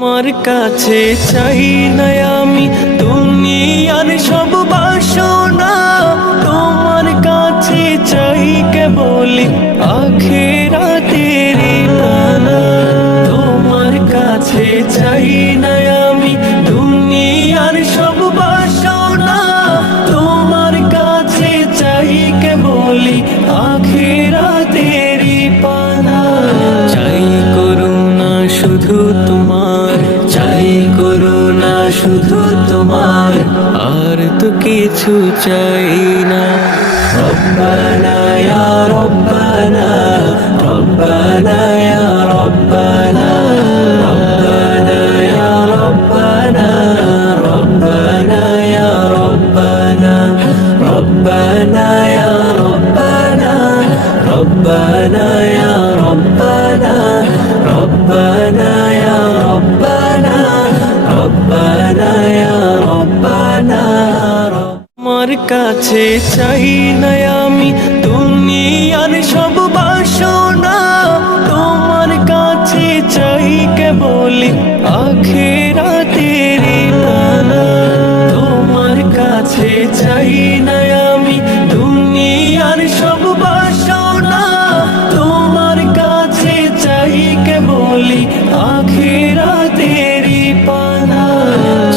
তোমার কাছে চাই না আমি দুনিয়ার সব বাসনা, তোমার কাছে চাই কেবল আখিরাতের পানা। তোমার কাছে চাই না আমি দুনিয়ার সব বাসনা, তোমার কাছে চাই কেবল আখিরাতের পানা। চাই করুণা শুধু তোমার, চাই করুণা শুধু তোমার, আর তো কিছু চাই না। রব্বানা ইয়া রব্বানা, রব্বানা ইয়া রব্বানা, রব্বানা ইয়া রব্বানা, রব্বানা ইয়া রব্বানা, রব্বানা ইয়া রব্বানা, রব্বানা ইয়া রব্বানা, রব্বানা ইয়া রব্বানা, রব্বানা ইয়া রব্বানা। তোমার কাছে চাই না আমি দুনিয়ার সব বাসনা, তোমার কাছে চাই কেবল আখিরাতের পানা। তোমার কাছে চাই না আমি দুনিয়ার সব বাসনা, তোমার কাছে চাই কেবল আখিরাতের পানা।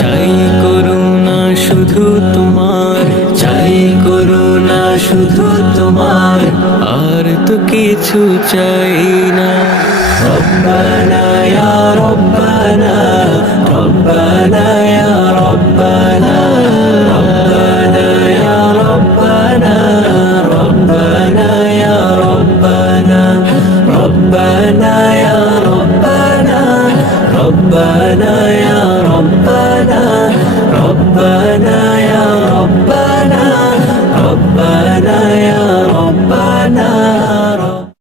চাই করুণা শুধু তোমার, চাই করুণা শুধু তোমার, আর তো কিছু চাই না। রব্বানা ইয়া রব্বানা, রব্বানা ইয়া রব্বানা, রব্বানা ইয়া রব্বানা, রব্বানা ইয়া রব্বানা, রব্বানা ইয়া রব্বানা, রব্বানা ইয়া